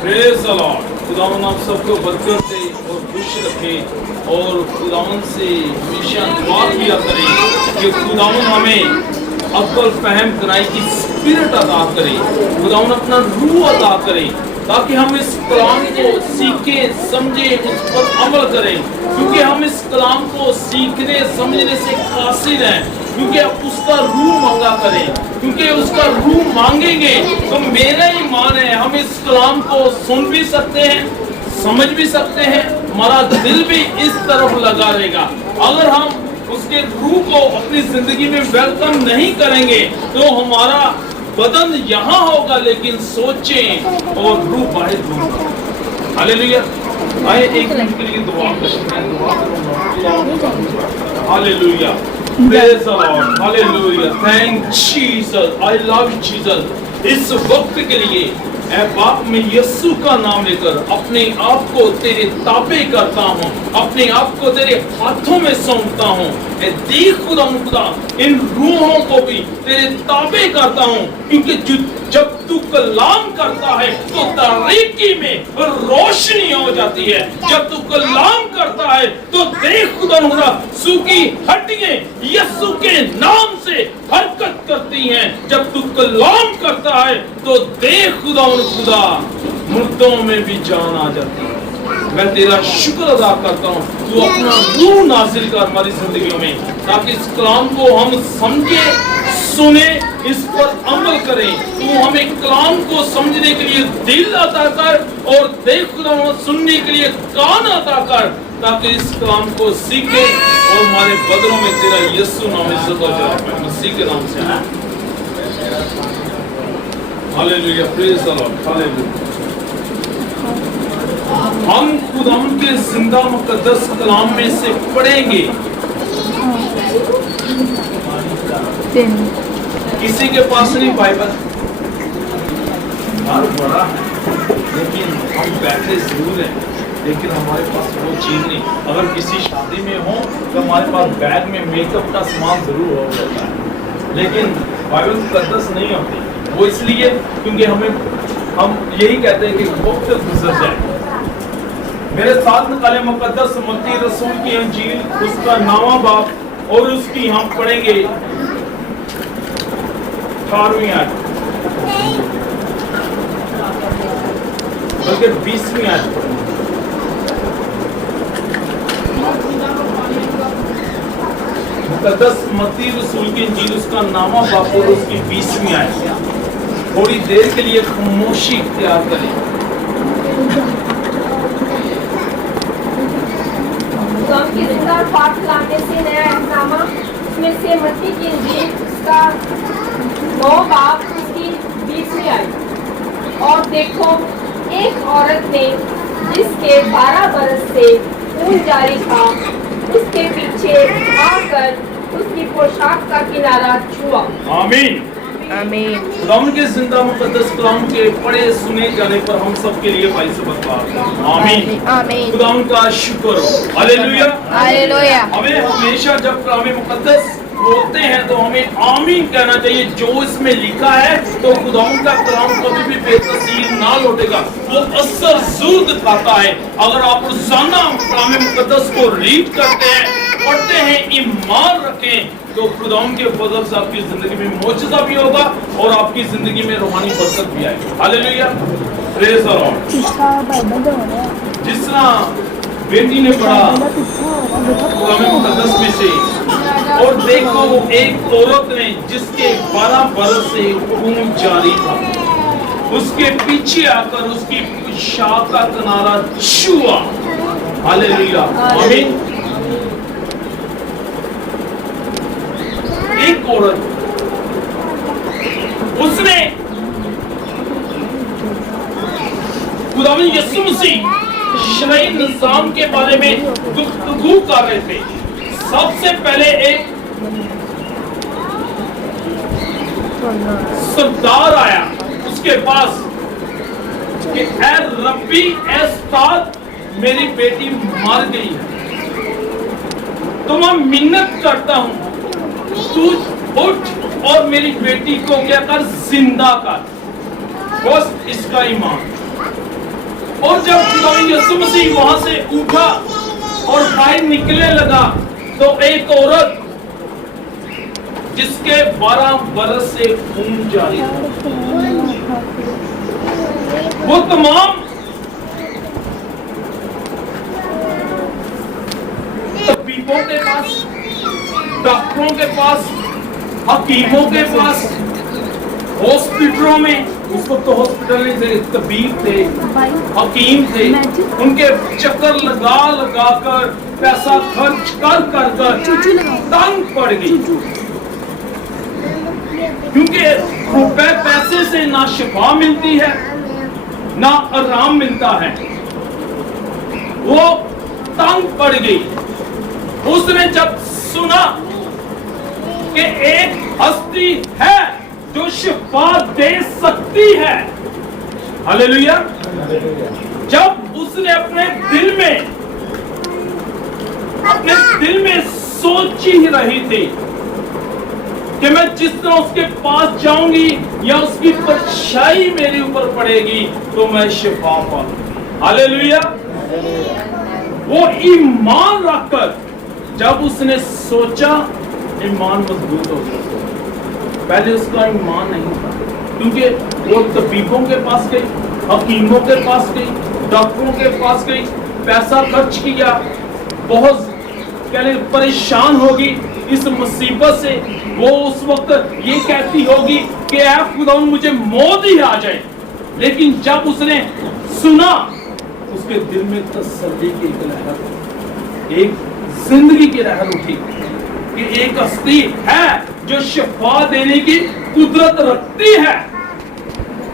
Praise the Lord. खुदावंद आप सबको बरकत दे और खुश रखे और खुदावंद से हमेशा दुआ किया करें कि खुदावंद हमें अक्ल फहम कराई की स्पिरिट अता करे, खुदावंद अपना रूह अता करे ताकि हम इस कलाम को सीखें, समझें, उस पर अमल करें, क्योंकि हम इस कलाम को सीखने समझने से कासिर हैं, क्योंकि उसका रूह मांगा करें, क्योंकि उसका रूह मांगेंगे तो मेरा ही मान है हम इस कलाम को सुन भी सकते हैं, समझ भी सकते हैं, हमारा दिल भी इस तरफ लगा रहेगा। अगर हम उसके रूह को अपनी जिंदगी में वेलकम नहीं करेंगे तो हमारा बदन यहाँ होगा लेकिन सोचें और रूह बाहर होगा। हालेलुया। आइए एक मिनट के लिए दुआ करते हैं, दुआ करूंगा। Hallelujah. Praise the Lord. Hallelujah. Thank Jesus. I love Jesus. इस वक्त के लिए ऐ बाप मैं यीशु का नाम लेकर अपने आप को तेरे ताबे करता हूँ, अपने आप को तेरे हाथों में सौंपता हूँ। ऐ देख खुदा इन रूहों को भी तेरे ताबे करता हूँ, क्योंकि जब तू कलाम करता है तो तारीकी में रोशनी हो जाती है। जब तू कलाम करता है तो देख खुदा सूखी हड्डियां यीशु के नाम से हरकत करती हैं। जब तू कलाम करता है तो देख खुदा मुर्दों में भी जान आ जाती है। मैं तेरा शुक्र अदा करता हूँ, तू अपना रूह नाजिल कर हमारी जिंदगियों में, ताकि इस कलाम को हम समझे, सुने, इस पर अमल करें। तू हमें कलाम को समझने के लिए दिल अता कर और देख सुनने के लिए कान अता कर, ताकि इस कलाम को सीखे और हमारे बदलों में तेरा यीशु नाम इज्जत हो जाए। मसीह के नाम से hallelujah. Praise the Lord. Hallelujah. हम खुदाम के जिंदा मुकद्दस कलाम में से पढ़ेंगे। किसी के पास नहीं बाइबल, बड़ा है लेकिन हम बैठे जरूर हैं, लेकिन हमारे पास वो चीज नहीं। अगर किसी शादी में हो तो हमारे पास बैग में मेकअप का सामान जरूर होता है, लेकिन बाइबल मुकद्दस नहीं होती। वो इसलिए क्योंकि हम यही कहते हैं कि वक्त गुजर जाए। मेरे साथ निकाले मुकद्दस मत्ती रसूल की अंजील, उसका 9वां बाब और उसकी हम पढ़ेंगे 18वीं आयत, बल्कि 20वीं आयत। मुकद्दस मत्ती रसूल की अंजील, उसका 9वां बाब और उसकी 20वीं आयत। थोड़ी देर के लिए खामोशी इख्तियार करें। पाठ लाने से नया एहनामा, उसमें से मत्ती की इंजील उसका 9 बाब उसकी 20वीं आयत। और देखो, एक औरत ने जिसके 12 बरस से खून जारी था, उसके पीछे आकर उसकी पोशाक का किनारा छुआ। आमीन। आमीन। खुदावन के जिंदा मुकद्दस कलाम के पढ़े सुने जाने पर हम सब के लिए भाई से बर्बाद है। आमीन। आमीन। खुदावन का शुक्र हो। हालेलुया। हालेलुया। हमें हमेशा जब कलाम मुकद्दस बोलते हैं तो हमें आमीन कहना चाहिए। जो इसमें लिखा है तो खुदावन का कलाम कभी भी बेतसीर ना लौटेगा, वो असर जरूर दिखाता है। अगर आप रोजाना कलाम मुकद्दस को रीड करते हैं, पढ़ते हैं, ईमान रखें, तो खुदावन के फजल से आपकी जिंदगी में मौजूदा भी होगा और आपकी जिंदगी में रूहानी बरकत भी आएगी। हालेलुया। Praise the Lord. जिस तरह बेटी ने पढ़ा कलाम मुकद्दस में से, और देखो एक औरत ने जिसके 12 बरस से खून जारी था, उसके पीछे आकर उसकी पेशाब का किनारा छुआ। हालेलुया। आमीन। एक औरत, उसने खुदावंद यीशु मसीह शरई निजाम के बारे में गुफ्तगू कर रहे थे। सबसे पहले एक सरदार आया उसके पास कि ऐ रब्बी, ऐ उस्ताद, मेरी बेटी मर गई है, तो मैं मिन्नत करता हूं, तू उठ और मेरी बेटी को क्या कर, जिंदा कर। बस इसका ईमान। और जब खुदावंद यीशु मसीह वहां से उठा और बाहर निकलने लगा, तो एक औरत जिसके 12 बरस से खून जारी था, वो तमाम तबीबों के पास, डॉक्टरों के पास, हकीमों के पास, हॉस्पिटलों में, उसको तो हॉस्पिटल नहीं थे, तबीब थे, हकीम थे, उनके चक्कर लगा लगा कर, पैसा खर्च कर कर कर तंग पड़ गई। क्योंकि रुपए पैसे से ना शिफा मिलती है, ना आराम मिलता है। वो तंग पड़ गई। उसने जब सुना कि एक हस्ती है जो शिफा दे सकती है, हालेलुया, जब उसने अपने दिल में सोच ही रही थी कि मैं जिस तरह उसके पास जाऊंगी या उसकी परछाई मेरे ऊपर पड़ेगी तो मैं शिफा पाऊंगी। हालेलुया। वो ईमान रखकर जब उसने सोचा, ईमान मजबूत हो गया। पहले उसका ईमान नहीं था, क्योंकि वो तबीबों के पास गई, हकीमों के पास गई, डॉक्टरों के पास गई, पैसा खर्च किया, बहुत परेशान होगी इस मुसीबत से। वो उस वक्त ये कहती होगी कि ऐ खुदावंद मुझे मौत ही आ जाए। लेकिन जब उसने सुना, उसके दिल में तसल्ली की एक लहर, एक जिंदगी की लहर उठी कि एक हस्ती है जो शिफा देने की कुदरत रखती है।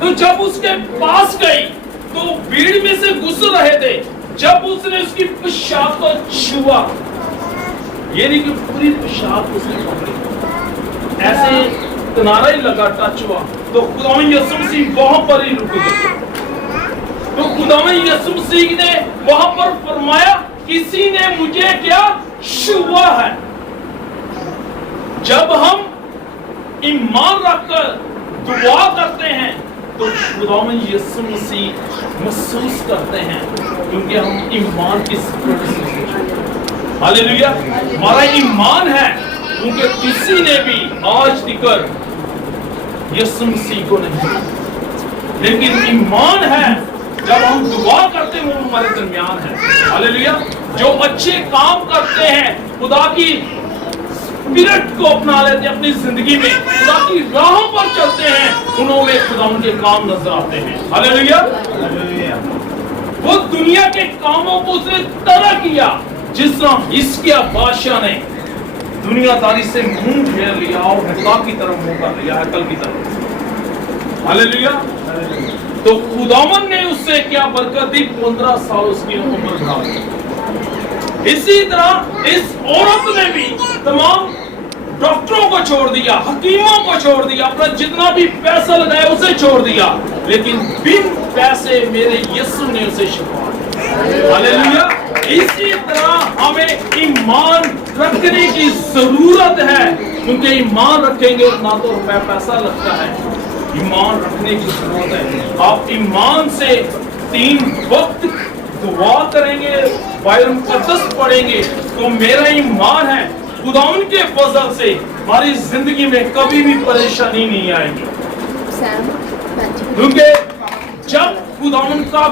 तो जब उसके पास गई तो भीड़ में से गुजर रहे थे, जब उसने उसकी पेशाब को छुआ, ये नहीं कि पूरी पेशाब उसने पकड़ी, ऐसे किनारा ही लगा, टच हुआ, तो खुदावंद यीशु मसीह वहां पर ही रुक गए। तो खुदावंद यीशु मसीह ने वहां पर फरमाया, किसी ने मुझे क्या छुआ है। जब हम ईमान रखकर दुआ करते हैं तो खुदावंद यीशु मसीह महसूस करते हैं, क्योंकि हम ईमान की हालेलुया, हमारा ईमान है। क्योंकि किसी ने भी आज तक यीशु मसीह को नहीं, लेकिन ईमान है। जब हम दुआ करते हैं वो हमारे दरमियान है। हालेलुया। जो अच्छे काम करते हैं, खुदा की स्पिरिट को अपना लेते हैं अपनी जिंदगी में, खुदा की राहों पर चलते हैं, उन्होंने खुदा उनके काम नजर आते हैं। हालेलुया। वो दुनिया के कामों को उसने तरह किया, जिस तरह हिजकिय्याह बादशाह ने दुनियादारी से मुंह फेर लिया और खुदा की तरफ मुंह कर लिया, हैकल की तरफ। हालेलुया। तो खुदावन ने उससे क्या बरकत दी, 15 साल उसकी उम्र बढ़ा दी। इसी तरह इस औरत ने भी तमाम डॉक्टरों को छोड़ दिया, हकीमों को छोड़ दिया, अपना जितना भी पैसा लगाया उसे छोड़ दिया, लेकिन बिन पैसे मेरे यीशु ने उसे शिफा दी। हालेलुया। इसी तरह हमें ईमान रखने की जरूरत है, क्योंकि ईमान रखेंगे ना तो रुपया पैसा लगता है, ईमान रखने की जरूरत है। आप ईमान से 3 वक्त दुआ करेंगे, बाइबल मुकद्दस पढ़ेंगे, तो मेरा ईमान है खुदावन के फजल से हमारी जिंदगी में कभी भी परेशानी नहीं आएगी, क्योंकि जब खुदावन का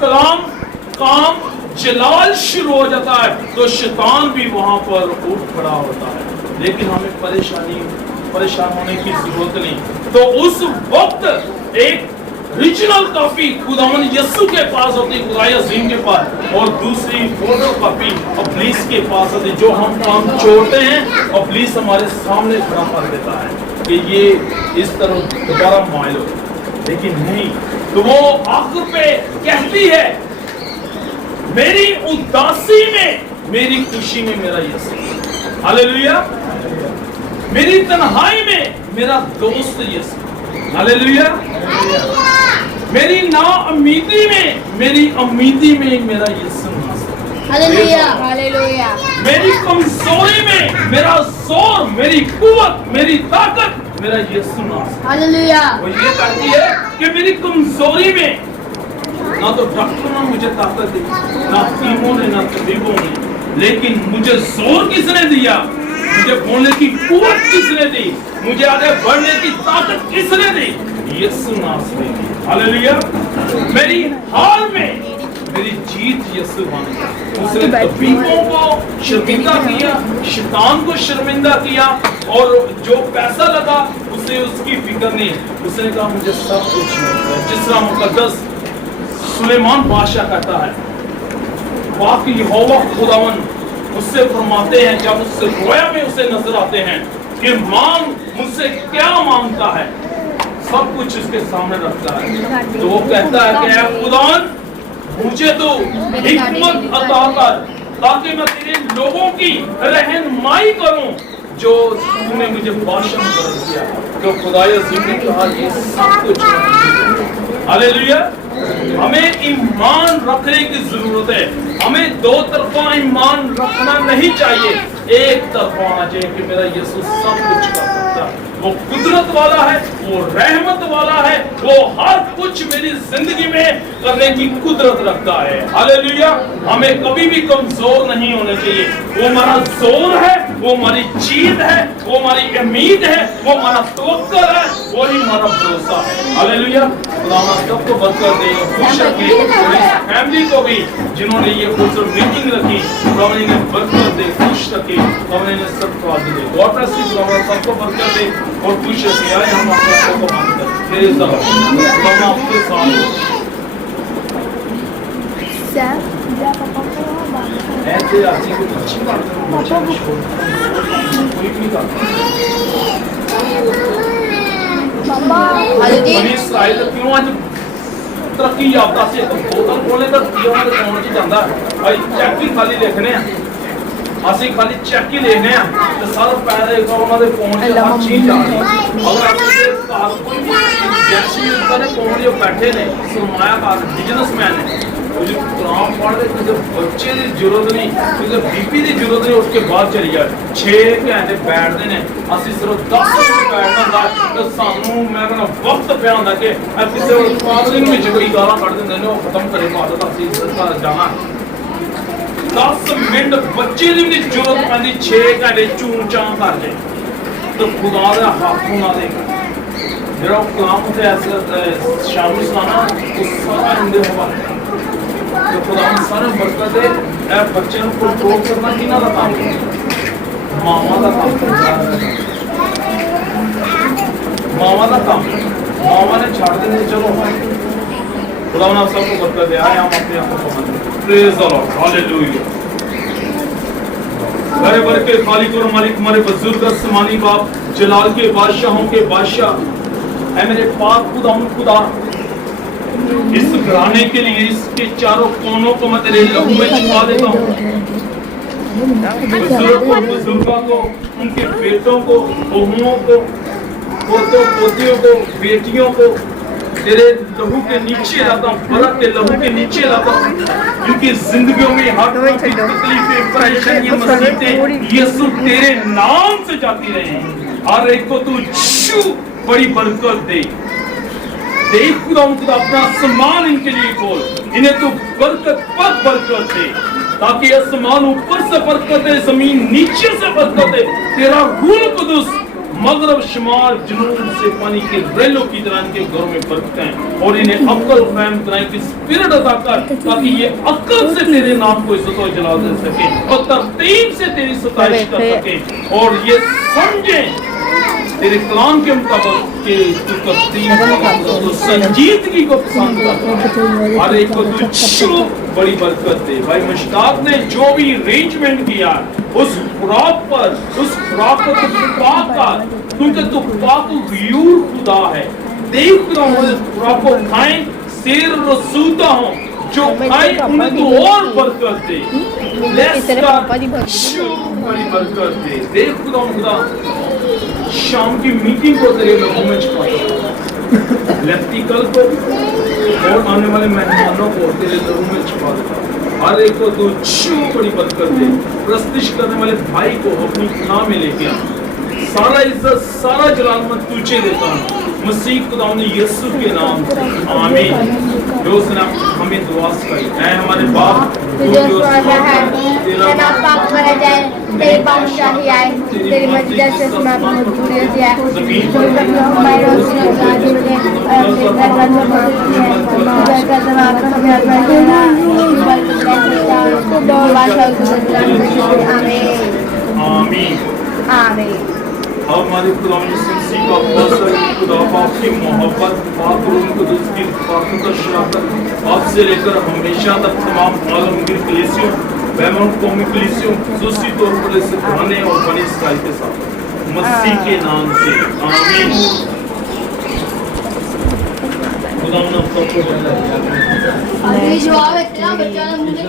कलाम काम जलाल शुरू हो जाता है तो शैतान भी वहां पर उठ खड़ा होता है। लेकिन हमें परेशान होने की जरूरत नहीं। तो उस वक्त एक रीजनल कॉपी खुदावन यीशु के पास होती, खुदाई अजीम के पास, और दूसरी फोटो कॉपी अब्लीस के पास होती, जो हम काम छोड़ते हैं अब्लीस हमारे सामने खड़ा कर देता है कि ये इस तरह दोबारा माइल हो। लेकिन नहीं, तो वो आखिर पे कहती है मेरी उदासी में मेरी खुशी में मेरा यीशु। हालेलुया। मेरी तन्हाई में मेरा दोस्त यीशु। हालेलुया। मेरी नाउम्मीदी में मेरी उम्मीदी में मेरा यीशु। Hallelujah hallelujah. मेरी कमजोरी में मेरा जोर, मेरी कुव्वत, मेरी ताकत मेरा यीशु नाम। हालेलुया। वो ये कहती है कि मेरी कमजोरी में ना तो डॉक्टर ने मुझे ताकत दी, ना हकीमों ने, ना तबीबों ने, लेकिन मुझे जोर किसने दिया, मुझे बोलने की कुव्वत किसने दी, मुझे आगे बढ़ने की ताकत किसने दी, यीशु नासरी ने दी। हालेलुया। मेरी हार में मेरी जीत यीशु बन गई। उसने तबीबों को शर्मिंदा किया, शैतान को शर्मिंदा किया, और जो पैसा लगा उसे उसकी फिक्र नहीं, उसने कहा मुझे सब कुछ मिल गया। जिस तरह मुकद्दस सुलेमान बादशाह कहता है, वाकई यहोवा खुदावन उससे फरमाते हैं, जब उससे रोया में उसे नजर आते हैं कि मांग मुझसे क्या मांगता है, सब कुछ उसके सामने रखता है। तो वो कहता है कि ऐ खुदावन मुझे तो हिकमत अता कर, ताकि मैं तेरे लोगों की रहनुमाई करूं जो तूने मुझे बादशाह कर दिया। तो खुदाया अज़ीम ने कहा ये सब कुछ। हालेलुया। हमें ईमान रखने की जरूरत है। हमें दो तरफा ईमान रखना नहीं चाहिए, एक तरफा आना चाहिए कि मेरा यीशु सब कुछ कर सकता है, वो कुदरत वाला है, वो रहमत वाला है, वो हर कुछ मेरी जिंदगी में करने की कुदरत रखता है। हालेलुया। हमें कभी भी कमजोर नहीं होना चाहिए। वो हमारा जोर है, वो हमारी जीत है, वो हमारी उम्मीद है, वो हमारा तवक्कुल है, वही हमारा भरोसा है। हालेलुया। खुदा सबको बरकत दे, खुश रखे, फैमिली को भी जिन्होंने ये खूबसूरत मीटिंग रखी, खुदा इन्हें बरकत दे, खुश रखे, खुदा इन्हें सबको आगे दे। God bless you. खुदा सबको बरकत दे और खुश रखे। आए हम अपने को बंद कर प्रेज द लॉर्ड। खुदा आपके साथ ऐसे आसी को अच्छी बात है, कोई भी करता बनी इस्राइल क्यों आज तरक्की याफ्ता से बोतल खोलने तक क्यों हमारे फोन च जाता है भाई, चेक ही खाली लिखने हैं, ਅਸੀਂ ਖਾਲੀ ਚੈੱਕ ਹੀ ਲੈਨੇ ਆ ਤੇ ਸਾਰਾ ਪੈਸੇ ਉਹਨਾਂ ਦੇ ਫੋਨ 'ਚ ਹਰ ਚੀਜ਼ ਆ ਰਹੀ। ਅਗਰ ਆਪਣੇ ਘਰ ਕੋਈ ਜੈਸੀ ਉੱਤੇ ਫੋਨ 'ਚ ਬੈਠੇ ਨੇ, ਸਰਮਾਇਆਕਾਰ ਬਿਜ਼ਨਸਮੈਨ ਨੇ, ਉਹ ਜੋ ਕੁਰਾਨ ਪੜ੍ਹਦੇ ਤੇ ਜੋ ਬੱਚੇ ਦੀ ਜ਼ਰੂਰਤ ਨਹੀਂ, ਕਿਉਂਕਿ ਬੀਬੀ ਦੀ ਜ਼ਰੂਰਤ ਨਹੀਂ, ਉੱਠ ਕੇ ਬਾਹਰ ਚਲੀ ਜਾਏ। 6 ਘੰਟੇ ਬੈਠਦੇ ਨੇ, ਅਸੀਂ ਸਿਰਫ 10 ਮਿੰਟ ਬੈਠਣਾ ਹੁੰਦਾ ਤੇ ਸਾਨੂੰ ਮੈਂ ਕਹਿੰਦਾ ਵਕਤ ਪਿਆ ਹੁੰਦਾ ਕਿ ਕਿਸੇ ਫਾਦਰਿੰਗ ਵਿੱਚ ਕੋਈ ਗਾਲਾਂ ਕੱਢ ਦਿੰਦੇ ਨੇ, ਉਹ ਖਤਮ ਕਰੇ ਬਾਅਦ ਅਸੀਂ ਘਰ ਜਾਣਾ। 10 ਮਿੰਟ ਬੱਚੇ ਦੀ ਵੀ ਜ਼ਰੂਰਤ ਪੈਂਦੀ, 6 ਘੰਟੇ ਚੂੰ ਚਾਂ ਕਰ ਜੇ ਤਾਂ ਖੁਦਾ ਦਾ ਹੱਥ ਉਹਨਾਂ ਦੇ ਜਿਹੜਾ ਕਲਾਮ ਤੇ ਸ਼ਾਮ ਨੂੰ ਸੁਣਾਉਣਾ ਉਹ ਸਾਰਾ ਹੁੰਦੇ ਹਵਾਲੇ ਤੇ ਖੁਦਾ ਨੂੰ ਸਾਰੇ ਬਰਕਤ ਦੇ। ਇਹ ਬੱਚਿਆਂ ਨੂੰ ਕੰਟਰੋਲ ਕਰਨਾ ਕਿਹਨਾਂ ਦਾ ਕੰਮ ਹੈ? ਮਾਵਾਂ ਦਾ ਕੰਮ ਹੈ। ਮਾਵਾਂ ਦਾ ਕੰਮ, ਮਾਵਾਂ ਨੇ ਛੱਡ ਦੇਣੇ ਚਲੋ खुदा ने सबको बरकत दे। आए हम अपने आप को समझ प्रेज द लॉर्ड। हालेलुया। बड़े बड़े के खालिक और मालिक हमारे बुजुर्ग आसमानी बाप, जलाल के बादशाहों के बादशाह है मेरे पाक खुदा, इस घराने के लिए इसके चारों कोनों को मैं तेरे लहू में छुपा देता हूँ। बुजुर्गों को, उनके बेटों को, बहुओं को, पोतों पोतियों को, बेटियों को तेरे लहू के नीचे लाता हूँ, बरक के लहू के नीचे लाता हूँ। इनकी जिंदगियों में हर तरह की तकलीफें, परेशानियां, मुसीबतें यीशु तेरे नाम से जाती रहे। हर एक को तू छू बड़ी बरकत दे। देख खुदा अपना सम्मान इनके लिए खोल, इन्हें तू बरकत पर बरकत दे, ताकि आसमान ऊपर से बरकत दे, जमीन नीचे से बरकत दे। तेरा रूह कुदुस मगरब शुमार जुनून से पानी के रेलों की तरह इनके घरों में बरकते हैं, और इन्हें अक्ल फहम तरह की स्पिरिट अता कर, ताकि ये अक्ल से तेरे नाम को इज्जत और जलाल दे सके, और तरतीब से तेरी सताइश कर सके, और ये समझे तेरे कलाम के मुताबिक के तू तरतीब तो संजीदगी को पसंद करता है। हर एक को तू छू बड़ी बरकत दे। भाई मुश्ताक ने जो भी अरेंजमेंट किया उस खुराक पर, उस खुराक को तू पाक कर, क्योंकि तू पाक गयूर खुदा है। देख रहा हूँ इस खुराक को खाएं, शेर रसूदा हो, जो खाए उन्हें तो और बरकत दे। बड़ी बरकत दे। देख रहा हूँ खुदा शाम की मीटिंग को तेरे लोगों में छुपा दो, लेफ्टिकल को और आने वाले मेहमानों को तेरे लोगों में छुपा दो। हर एक को तू छू बड़ी बरकत दे। प्रस्तिश करने वाले भाई को अपनी पनाह में लेके आ। सारा इज्जत सारा जलाल मैं तुझे देता हूँ, मसीह खुदा ने यीशु के नाम से, आमीन। दोस्त हमें दुआ सिखाई, ऐ हमारे बाप तू जो स्वर्ग है, तेरा नाम पाक माना जाए, तेरी बादशाही आए, तेरी मर्जी जैसे आसमान में पूरी होती है, जमीन पर हमारे रोज़ की रोटी दे, और अपने घर में जो मौजूद है हमारे घर का जवाब हमें अपना देना, दो बादशाह को आमीन आमीन आमीन। और हमारे खुदा मसीह का फजल, खुदा बाप की मोहब्बत, पाक रूह कुदूस की पाक शराफत आपसे लेकर हमेशा तक तमाम आलमगीर कलीसियों, बैरून कौमी कलीसियों, खुसूसी तौर पर इस घराने और बनी इसराइल के साथ मसीह के नाम से, आमीन। खुदा ने आपको जो आवे तेरा बच्चा मुझे